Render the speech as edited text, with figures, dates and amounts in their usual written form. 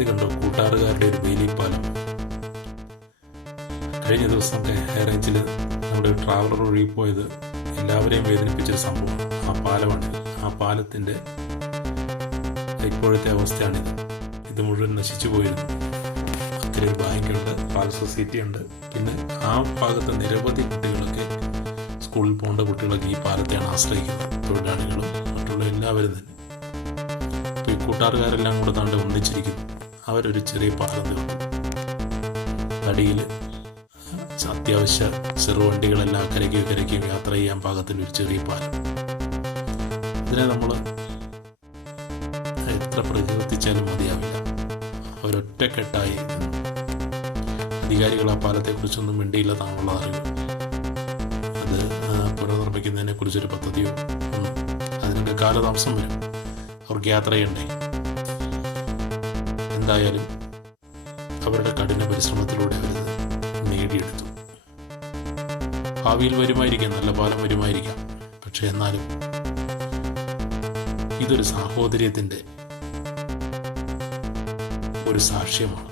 ഇത് കണ്ടോ, കൂട്ടാറുകാരുടെ ഒരു വേലിപ്പാലം. കഴിഞ്ഞ ദിവസമൊക്കെ ഹൈ റേഞ്ചിൽ നമ്മുടെ ട്രാവലർ ഒഴുകിപ്പോയത് എല്ലാവരെയും വേദനിപ്പിച്ചൊരു സംഭവം ആ പാലമാണിത്. ആ പാലത്തിൻ്റെ ഇപ്പോഴത്തെ അവസ്ഥയാണിത്. ഇത് മുഴുവൻ നശിച്ചു പോയിരുന്നു. അക്കരെ ഒരു ബാങ്കുണ്ട്, പാൽ സൊസൈറ്റി ഉണ്ട്. പിന്നെ ആ ഭാഗത്ത് നിരവധി കുട്ടികളൊക്കെ സ്കൂളിൽ പോകേണ്ട കുട്ടികളൊക്കെ ഈ പാലത്തെയാണ് ആശ്രയിക്കുന്നത്. തൊഴിലാളികളും മറ്റുള്ള എല്ലാവരും തന്നെ. ഇപ്പോൾ ഈ കൂട്ടാറുകാരെല്ലാം കൂടെ താണ്ട് ഒന്നിച്ചിരിക്കുന്നു. അവരൊരു ചെറിയ പാലം തീർന്നു. തടിയിൽ അത്യാവശ്യ ചെറുവണ്ടികളെല്ലാം കരയ്ക്കും യാത്ര ചെയ്യാൻ പാകത്തിലൊരു ചെറിയ പാലം. ഇതിനെ നമ്മൾ എത്ര പ്രകീർത്തിച്ചാലും മതിയാവില്ല. അവരൊറ്റക്കെട്ടായി അധികാരികൾ ആ പാലത്തെക്കുറിച്ചൊന്നും മിണ്ടിയില്ലെന്നാണുള്ള അറിവ്. അത് പുനർനിർമ്മിക്കുന്നതിനെ കുറിച്ചൊരു പദ്ധതിയോ ഒന്നും. അതിനൊക്കെ കാലതാമസം വരും. അവർക്ക് യാത്ര ചെയ്യണ്ടേ. എന്തായാലും അവരുടെ കഠിന പരിശ്രമത്തിലൂടെ അവരത് നേടിയെടുത്തു. ഭാവിയിൽ വരുമായിരിക്കാം, നല്ല പാലം വരുമായിരിക്കാം. പക്ഷെ എന്നാലും ഇതൊരു സാഹോദര്യത്തിൻ്റെ ഒരു സാക്ഷ്യമാണ്.